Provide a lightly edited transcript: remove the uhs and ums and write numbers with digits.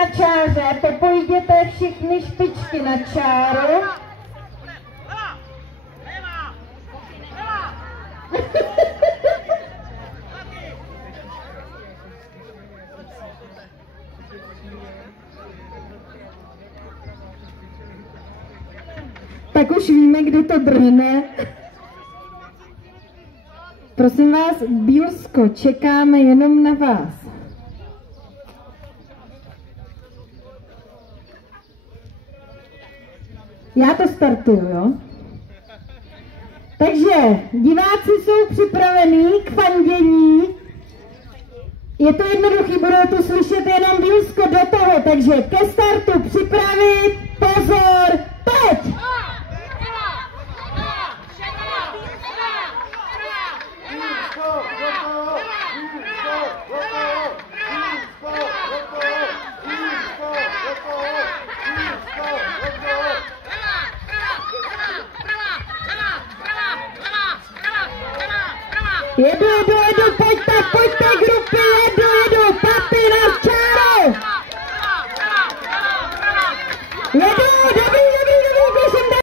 na čáře, popojděte všichni špičky na čáru. Tak už víme, kdy to drhne. Prosím vás, Bílsko, čekáme jenom na vás. Já to startuju, jo? Takže diváci jsou připravení k fandění. Je to jednoduchý, budou tu slyšet jenom Bílsko do toho, takže ke startu připravit, pozor, teď! Jedu, pojďte grupy, jedu!